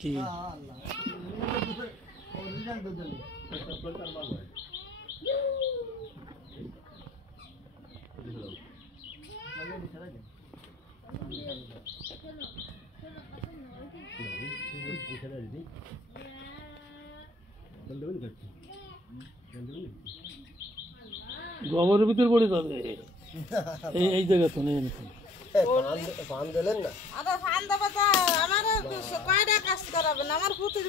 কি গোবরের ভিতর পড়ে যাবে এই জায়গা তো নেই ফান দিলেন না আরে ফান দেবো তো আমার কয়টা কাজ করাবেন আমার পুতুল